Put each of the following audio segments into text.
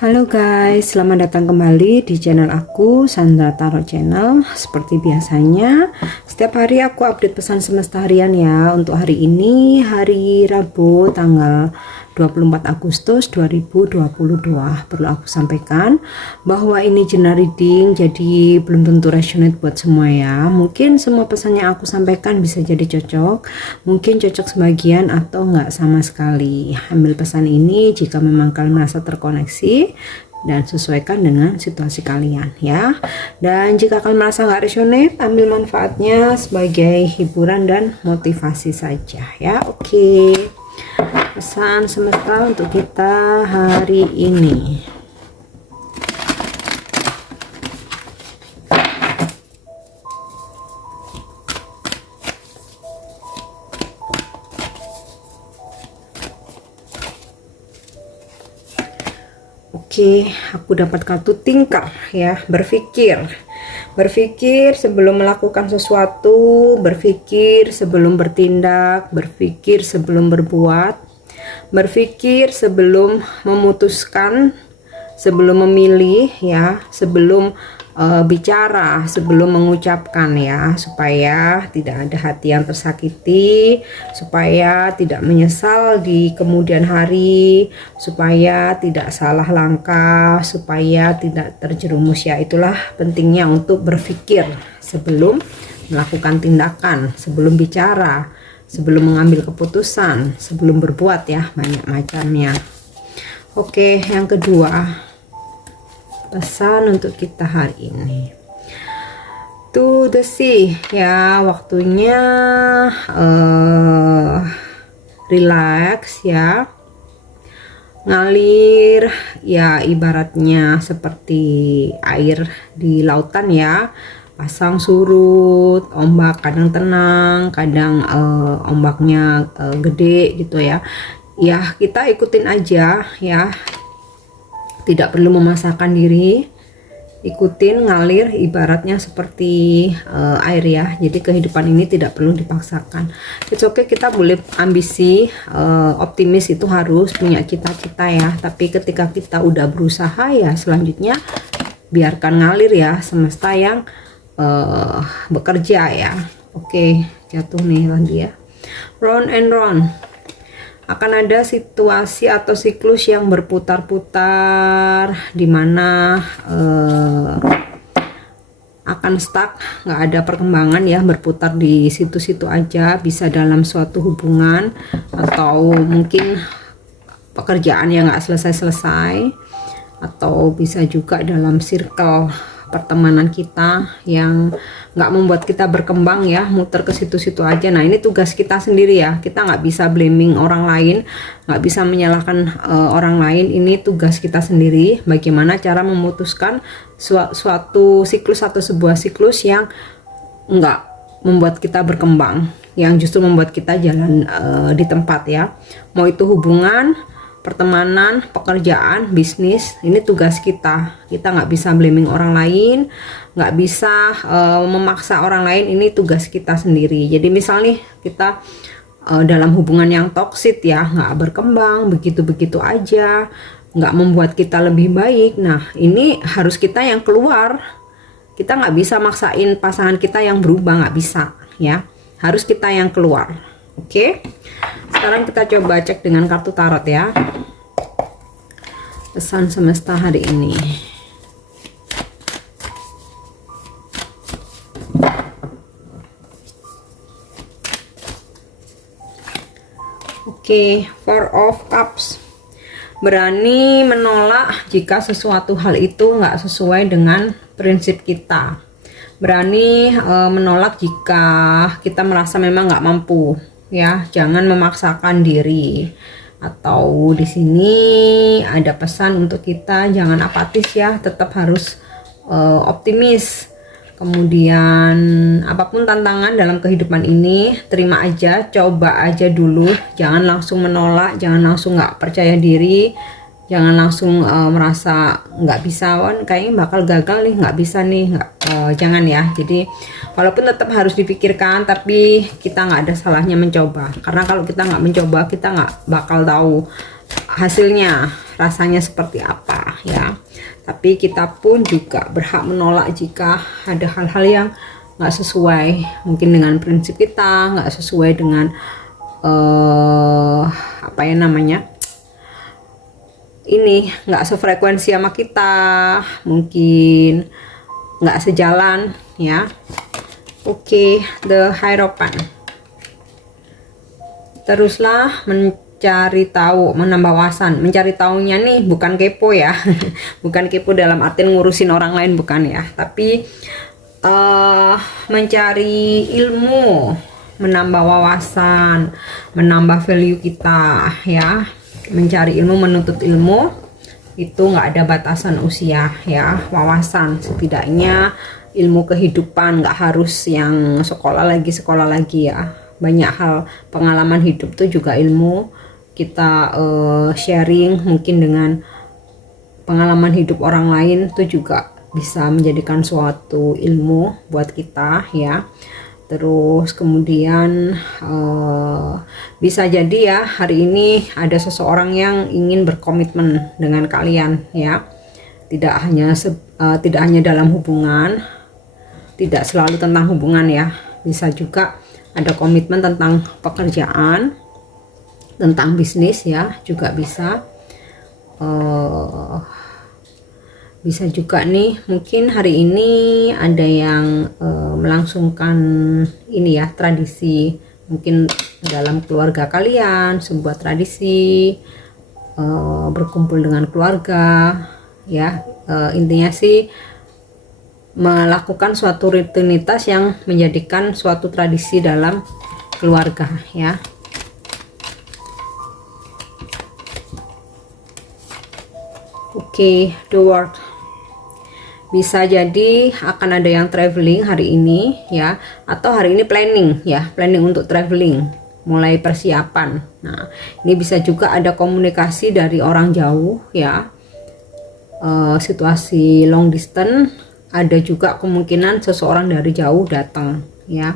Halo guys, selamat datang kembali di channel aku, Sandra Tarot Channel. Seperti biasanya, setiap hari aku update pesan semesta harian ya. Untuk hari ini, hari Rabu, tanggal 24 Agustus 2022. Perlu aku sampaikan bahwa ini general reading, jadi belum tentu resonate buat semua ya. Mungkin semua pesan yang aku sampaikan bisa jadi cocok, mungkin cocok sebagian atau enggak sama sekali. Ambil pesan ini jika memang kalian merasa terkoneksi dan sesuaikan dengan situasi kalian ya. Dan jika kalian merasa nggak resonate, ambil manfaatnya sebagai hiburan dan motivasi saja ya. Oke, pesan semesta untuk kita hari ini. Oke, aku dapat kartu tingkar ya. Berpikir sebelum melakukan sesuatu, berpikir sebelum bertindak, berpikir sebelum berbuat, berpikir sebelum memutuskan, sebelum memilih ya, sebelum bicara, sebelum mengucapkan ya, supaya tidak ada hati yang tersakiti, supaya tidak menyesal di kemudian hari, supaya tidak salah langkah, supaya tidak terjerumus ya. Itulah pentingnya untuk berpikir sebelum melakukan tindakan, sebelum bicara, sebelum mengambil keputusan, sebelum berbuat ya, banyak macamnya. Oke, yang kedua, pesan untuk kita hari ini, to the sea ya, waktunya relax ya, ngalir ya, ibaratnya seperti air di lautan ya, pasang surut, ombak kadang tenang, kadang ombaknya gede gitu ya. Ya kita ikutin aja ya, tidak perlu memaksakan diri, ikutin ngalir, ibaratnya seperti air ya. Jadi kehidupan ini tidak perlu dipaksakan. It's okay, kita boleh ambisi, optimis, itu harus punya cita-cita ya. Tapi ketika kita udah berusaha ya, selanjutnya biarkan ngalir ya, semesta yang bekerja ya. Oke, jatuh nih lagi ya, round and round. Akan ada situasi atau siklus yang berputar-putar, dimana akan stuck, nggak ada perkembangan ya, berputar di situ-situ aja. Bisa dalam suatu hubungan, atau mungkin pekerjaan yang nggak selesai-selesai, atau bisa juga dalam circle pertemanan kita yang nggak membuat kita berkembang ya, muter ke situ-situ aja. Nah ini tugas kita sendiri ya, kita nggak bisa blaming orang lain, nggak bisa menyalahkan orang lain. Ini tugas kita sendiri, bagaimana cara memutuskan suatu siklus atau sebuah siklus yang nggak membuat kita berkembang, yang justru membuat kita jalan di tempat ya. Mau itu hubungan, pertemanan, pekerjaan, bisnis, ini tugas kita. Kita nggak bisa blaming orang lain, nggak bisa memaksa orang lain. Ini tugas kita sendiri. Jadi misalnya kita dalam hubungan yang toksik ya, nggak berkembang, begitu-begitu aja, nggak membuat kita lebih baik. Nah ini harus kita yang keluar. Kita nggak bisa maksain pasangan kita yang berubah, nggak bisa ya. Harus kita yang keluar. Oke, sekarang kita coba cek dengan kartu tarot ya, pesan semesta hari ini. Oke, Four of Cups. Berani menolak jika sesuatu hal itu nggak sesuai dengan prinsip kita. Berani menolak jika kita merasa memang nggak mampu ya, jangan memaksakan diri. Atau di sini ada pesan untuk kita, jangan apatis ya, tetap harus optimis. Kemudian apapun tantangan dalam kehidupan ini, terima aja, coba aja dulu, jangan langsung menolak, jangan langsung nggak percaya diri, jangan langsung merasa nggak bisa, kayaknya bakal gagal nih, nggak bisa nih, jangan ya. Jadi walaupun tetap harus dipikirkan, tapi kita nggak ada salahnya mencoba, karena kalau kita nggak mencoba kita nggak bakal tahu hasilnya rasanya seperti apa ya. Tapi kita pun juga berhak menolak jika ada hal-hal yang nggak sesuai mungkin dengan prinsip kita, nggak sesuai dengan apa ya namanya, ini nggak sefrekuensi sama kita, mungkin nggak sejalan ya. Oke, the Hierophant. Teruslah mencari tahu, menambah wawasan. Mencari tahunya nih bukan kepo ya, bukan kepo dalam artian ngurusin orang lain, bukan ya, tapi mencari ilmu, menambah wawasan, menambah value kita ya. Mencari ilmu, menuntut ilmu itu nggak ada batasan usia ya. Wawasan setidaknya ilmu kehidupan, nggak harus yang sekolah lagi ya. Banyak hal pengalaman hidup tuh juga ilmu. Kita sharing mungkin dengan pengalaman hidup orang lain tuh juga bisa menjadikan suatu ilmu buat kita ya. Terus kemudian bisa jadi ya hari ini ada seseorang yang ingin berkomitmen dengan kalian ya. Tidak hanya dalam hubungan, tidak selalu tentang hubungan ya. Bisa juga ada komitmen tentang pekerjaan, tentang bisnis ya, juga bisa. Bisa juga nih mungkin hari ini ada yang melangsungkan ini ya, tradisi mungkin dalam keluarga kalian, sebuah tradisi berkumpul dengan keluarga ya. Intinya sih melakukan suatu rutinitas yang menjadikan suatu tradisi dalam keluarga ya. Oke, the World. Bisa jadi akan ada yang traveling hari ini ya, atau hari ini planning ya, planning untuk traveling, mulai persiapan. Nah, ini bisa juga ada komunikasi dari orang jauh ya, situasi long distance. Ada juga kemungkinan seseorang dari jauh datang ya.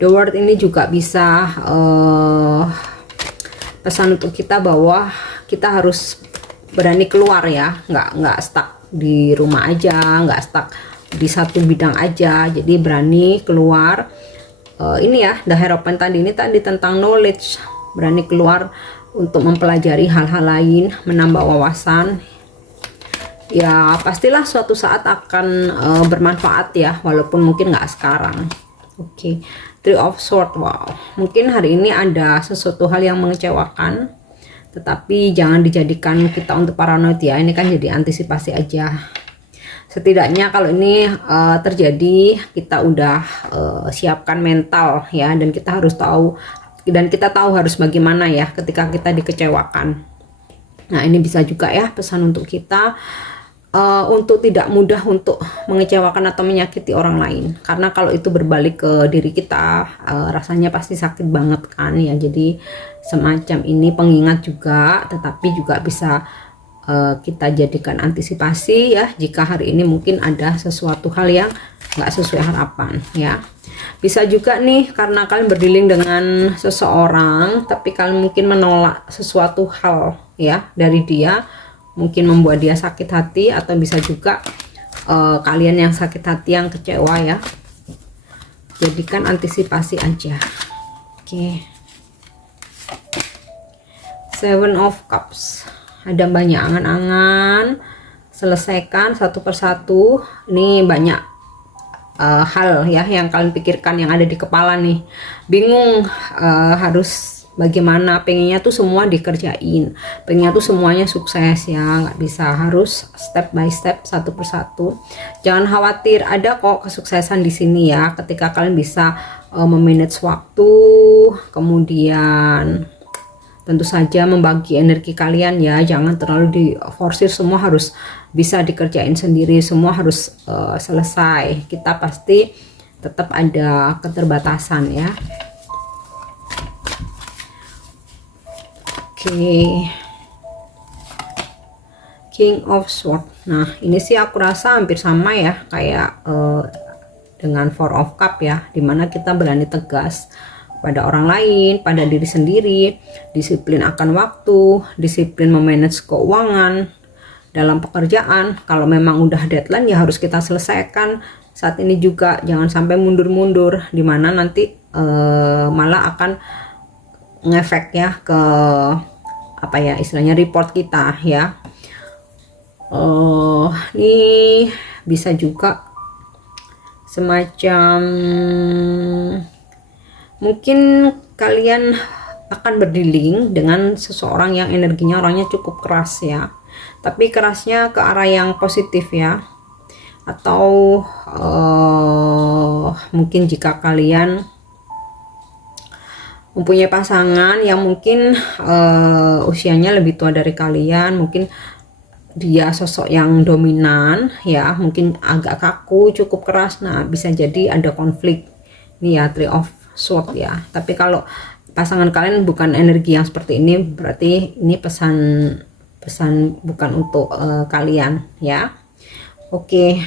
The World ini juga bisa pesan untuk kita bahwa kita harus berani keluar ya, nggak stuck di rumah aja, nggak stuck di satu bidang aja. Jadi berani keluar. Ini ya, The Hierophant tadi tentang knowledge, berani keluar untuk mempelajari hal-hal lain, menambah wawasan. Ya pastilah suatu saat akan bermanfaat ya, walaupun mungkin nggak sekarang. Oke, Three of Swords. Wow, mungkin hari ini ada sesuatu hal yang mengecewakan, tetapi jangan dijadikan kita untuk paranoid ya. Ini kan jadi antisipasi aja. Setidaknya kalau ini terjadi, kita udah siapkan mental ya, dan kita harus tahu, dan kita tahu harus bagaimana ya ketika kita dikecewakan. Nah, ini bisa juga ya pesan untuk kita, untuk tidak mudah untuk mengecewakan atau menyakiti orang lain, karena kalau itu berbalik ke diri kita, rasanya pasti sakit banget kan ya. Jadi semacam ini pengingat juga, tetapi juga bisa kita jadikan antisipasi ya, jika hari ini mungkin ada sesuatu hal yang nggak sesuai harapan ya. Bisa juga nih karena kalian berdealing dengan seseorang, tapi kalian mungkin menolak sesuatu hal ya dari dia, mungkin membuat dia sakit hati, atau bisa juga kalian yang sakit hati, yang kecewa ya. Jadikan antisipasi aja. Oke. Seven of Cups. Ada banyak angan-angan, selesaikan satu persatu. Ini banyak hal ya yang kalian pikirkan, yang ada di kepala nih. Bingung harus bagaimana, pengennya tuh semua dikerjain, pengennya tuh semuanya sukses ya, nggak bisa, harus step by step, satu persatu. Jangan khawatir, ada kok kesuksesan di sini ya, ketika kalian bisa memanage waktu, kemudian tentu saja membagi energi kalian ya, jangan terlalu diforsir semua harus bisa dikerjain sendiri, semua harus selesai. Kita pasti tetap ada keterbatasan ya. Oke. King of Swords. Nah, ini sih aku rasa hampir sama ya kayak dengan Four of Cup ya, dimana kita berani tegas pada orang lain, pada diri sendiri, disiplin akan waktu, disiplin memanage keuangan dalam pekerjaan. Kalau memang udah deadline ya harus kita selesaikan saat ini juga, jangan sampai mundur-mundur, dimana nanti malah akan ngefek ya ke apa ya istilahnya report kita ya. Ini bisa juga semacam mungkin kalian akan berdealing dengan seseorang yang energinya orangnya cukup keras ya, tapi kerasnya ke arah yang positif ya. Atau mungkin jika kalian mempunyai pasangan yang mungkin usianya lebih tua dari kalian, mungkin dia sosok yang dominan ya, mungkin agak kaku, cukup keras. Nah bisa jadi ada konflik ini ya, Three of Swords ya. Tapi kalau pasangan kalian bukan energi yang seperti ini, berarti ini pesan bukan untuk kalian ya. Oke.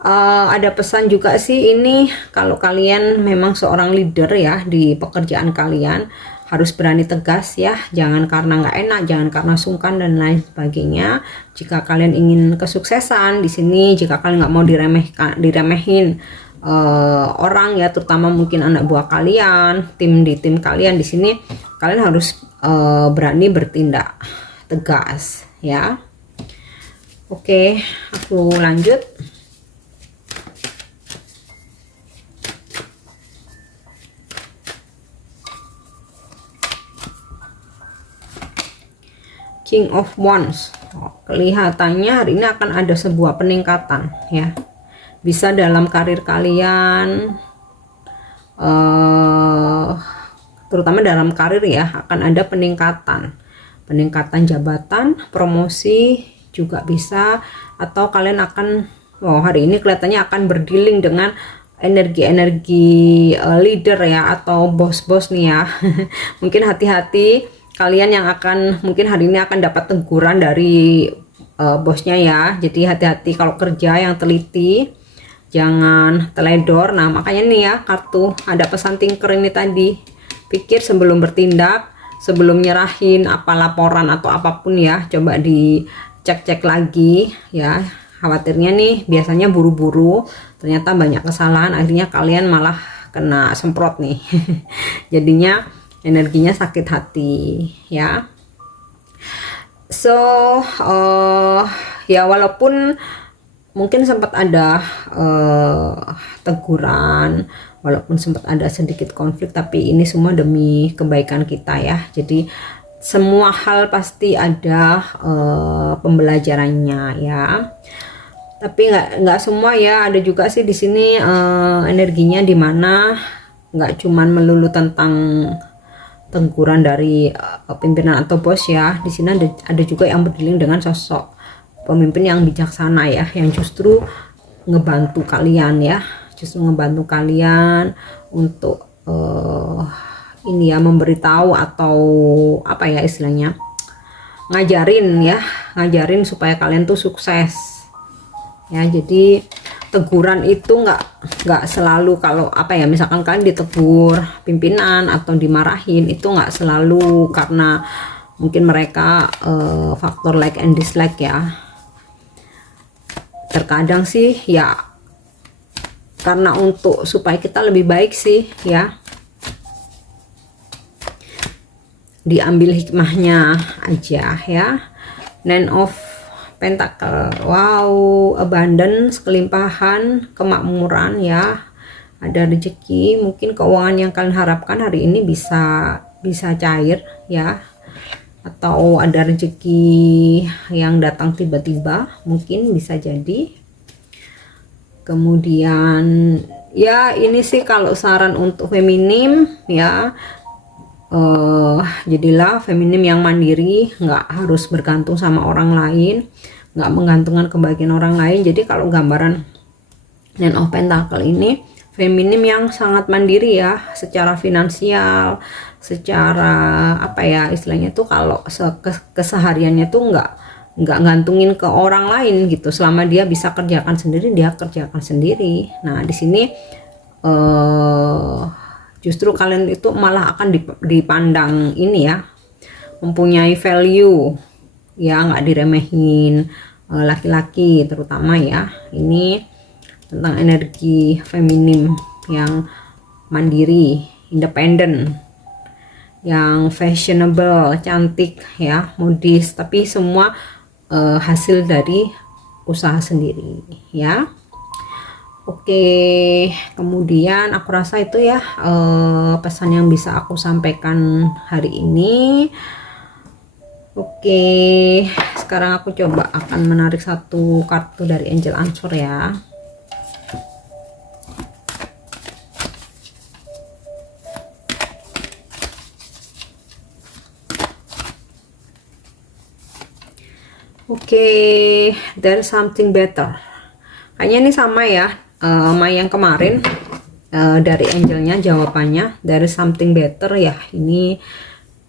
Ada pesan juga sih ini, kalau kalian memang seorang leader ya di pekerjaan kalian, harus berani tegas ya, jangan karena nggak enak, jangan karena sungkan dan lain sebagainya. Jika kalian ingin kesuksesan di sini, jika kalian nggak mau diremehin orang ya, terutama mungkin anak buah kalian, tim kalian di sini, kalian harus berani bertindak tegas ya. Oke, aku lanjut. King of Wands. Kelihatannya hari ini akan ada sebuah peningkatan ya, bisa dalam karir kalian, terutama dalam karir ya, akan ada peningkatan jabatan, promosi juga bisa. Atau kalian akan hari ini kelihatannya akan berdealing dengan energi leader ya, atau bos-bos nih ya. Mungkin hati-hati kalian yang akan mungkin hari ini akan dapat teguran dari bosnya ya. Jadi hati-hati kalau kerja, yang teliti, jangan teledor. Nah makanya nih ya, kartu ada pesan tinker ini tadi, pikir sebelum bertindak, sebelum nyerahin apa laporan atau apapun ya, coba dicek-cek lagi ya. Khawatirnya nih biasanya buru-buru, ternyata banyak kesalahan, akhirnya kalian malah kena semprot nih. Jadinya energinya sakit hati ya. So ya walaupun mungkin sempat ada teguran, walaupun sempat ada sedikit konflik, tapi ini semua demi kebaikan kita ya. Jadi semua hal pasti ada pembelajarannya ya. Tapi nggak semua ya, ada juga sih di sini energinya dimana nggak cuman melulu tentang teguran dari pimpinan atau bos ya. Di sini ada juga yang berdealing dengan sosok pemimpin yang bijaksana ya, yang justru ngebantu kalian ya, justru ngebantu kalian untuk ini ya, memberitahu atau apa ya istilahnya, ngajarin supaya kalian tuh sukses ya. Jadi teguran itu nggak selalu, kalau apa ya, misalkan kalian ditegur pimpinan atau dimarahin, itu nggak selalu karena mungkin mereka faktor like and dislike ya. Terkadang sih ya karena untuk supaya kita lebih baik sih ya, diambil hikmahnya aja ya. Nine of Pentacle, wow, abundance, kelimpahan, kemakmuran ya, ada rezeki. Mungkin keuangan yang kalian harapkan hari ini bisa cair ya, atau ada rezeki yang datang tiba-tiba, mungkin bisa jadi. Kemudian ya ini sih kalau saran untuk feminim ya, jadilah feminim yang mandiri, nggak harus bergantung sama orang lain, nggak menggantungkan kebahagiaan orang lain. Jadi kalau gambaran Nine of Pentacle ini, feminim yang sangat mandiri ya, secara finansial, secara apa ya istilahnya tuh, kalau kesehariannya tuh nggak gantungin ke orang lain gitu. Selama dia bisa kerjakan sendiri, dia kerjakan sendiri. Nah di sini Justru kalian itu malah akan dipandang ini ya, mempunyai value ya, nggak diremehin laki-laki terutama ya. Ini tentang energi feminim yang mandiri, independen, yang fashionable, cantik ya, modis, tapi semua hasil dari usaha sendiri ya. Oke, kemudian aku rasa itu ya pesan yang bisa aku sampaikan hari ini. Oke, sekarang aku coba akan menarik satu kartu dari Angel Answer ya. Oke, there's something better. Kayaknya ini sama ya, sama yang kemarin. Dari angelnya jawabannya there's something better ya. Ini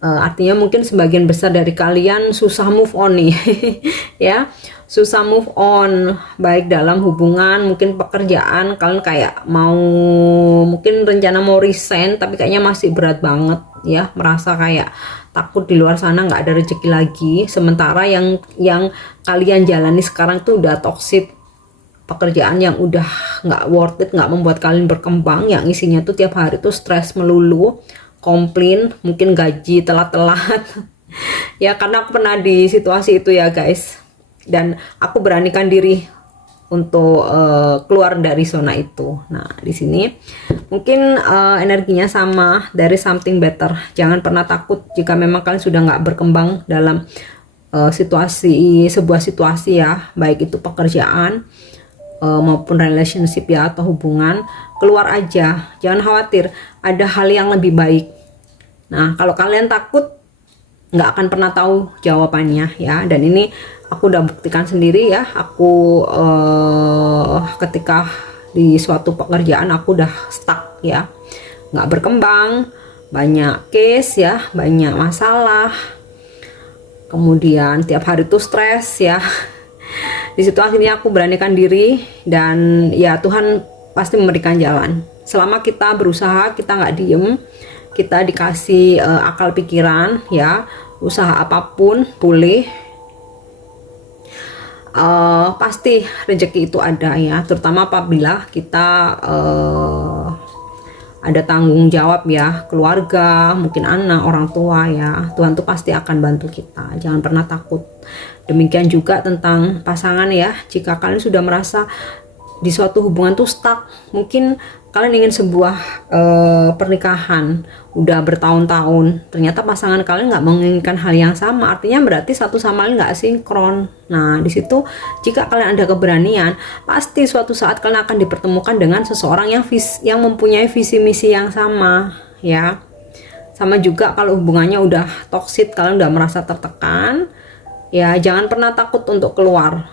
artinya mungkin sebagian besar dari kalian susah move on nih ya, susah move on, baik dalam hubungan, mungkin pekerjaan. Kalian kayak mau, mungkin rencana mau resign, tapi kayaknya masih berat banget ya, merasa kayak takut di luar sana nggak ada rezeki lagi. Sementara yang kalian jalani sekarang tuh udah toxic, pekerjaan yang udah nggak worth it, nggak membuat kalian berkembang, yang isinya tuh tiap hari tuh stres melulu, komplain, mungkin gaji telat-telat ya, karena aku pernah di situasi itu ya guys, dan aku beranikan diri untuk keluar dari zona itu. Nah di sini mungkin energinya sama, dari something better. Jangan pernah takut jika memang kalian sudah nggak berkembang dalam sebuah situasi ya, baik itu pekerjaan maupun relationship ya, atau hubungan. Keluar aja, jangan khawatir, ada hal yang lebih baik. Nah kalau kalian takut, nggak akan pernah tahu jawabannya ya. Dan ini aku udah buktikan sendiri ya. Aku ketika di suatu pekerjaan aku udah stuck ya, nggak berkembang, banyak case ya, banyak masalah, kemudian tiap hari tuh stres ya. Di situ akhirnya aku beranikan diri, dan ya Tuhan pasti memberikan jalan. Selama kita berusaha, kita nggak diem, kita dikasih akal pikiran ya, usaha apapun boleh, pasti rezeki itu ada ya. Terutama apabila kita ada tanggung jawab ya, keluarga, mungkin anak, orang tua ya. Tuhan tuh pasti akan bantu kita, jangan pernah takut. Demikian juga tentang pasangan ya. Jika kalian sudah merasa di suatu hubungan tuh stuck, mungkin kalian ingin sebuah pernikahan udah bertahun-tahun, ternyata pasangan kalian nggak menginginkan hal yang sama, artinya berarti satu sama lain nggak sinkron. Nah di situ jika kalian ada keberanian, pasti suatu saat kalian akan dipertemukan dengan seseorang yang mempunyai visi misi yang sama ya. Sama juga kalau hubungannya udah toxic, kalian udah merasa tertekan ya, jangan pernah takut untuk keluar,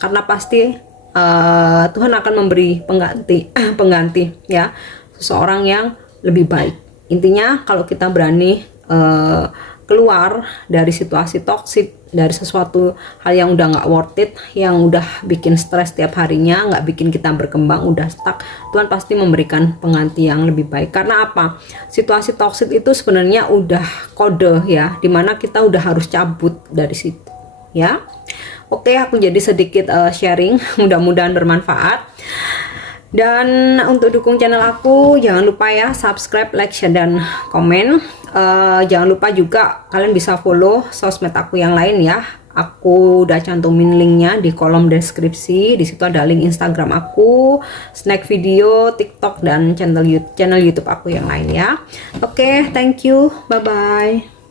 karena pasti Tuhan akan memberi pengganti ya, seseorang yang lebih baik. Intinya kalau kita berani keluar dari situasi toksik, dari sesuatu hal yang udah nggak worth it, yang udah bikin stres tiap harinya, nggak bikin kita berkembang, udah stuck, Tuhan pasti memberikan pengganti yang lebih baik. Karena apa? Situasi toksik itu sebenarnya udah kode ya, dimana kita udah harus cabut dari situ ya. Oke, aku jadi sedikit sharing, mudah-mudahan bermanfaat. Dan untuk dukung channel aku, jangan lupa ya subscribe, like, share, dan komen. Jangan lupa juga kalian bisa follow sosmed aku yang lain ya. Aku udah cantumin linknya di kolom deskripsi. Di situ ada link Instagram aku, snack video, TikTok, dan channel YouTube aku yang lain ya. Oke, thank you, bye bye.